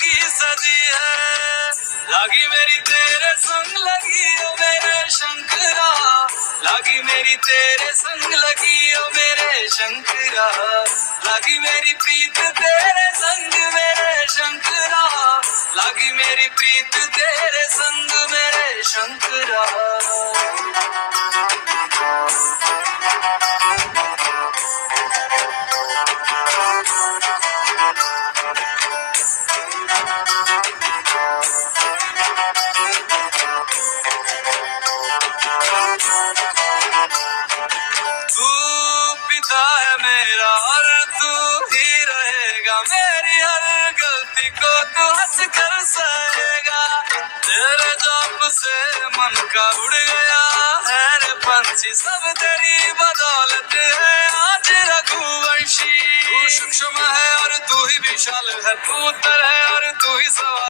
जिंदगी सजी है। लागी मेरी तेरे संग लगी ओ मेरे शंकरा, लागी मेरी तेरे संग लगी ओ मेरे शंकरा, लागी मेरी प्रीत तेरे संग मेरे शंकरा, लागी मेरी प्रीत तेरे संग मेरे शंकरा। तू पिता है मेरा और तू ही रहेगा, मेरी हर गलती को तू हंस कर सहेगा। तेरे जाप से मन का उड़ गया है रे पंछी, सब तेरी बदौलत है आज रघुवंशी। तू सूक्ष्म है और तू ही विशाल है, तू उत्तर है और तू ही सवाल।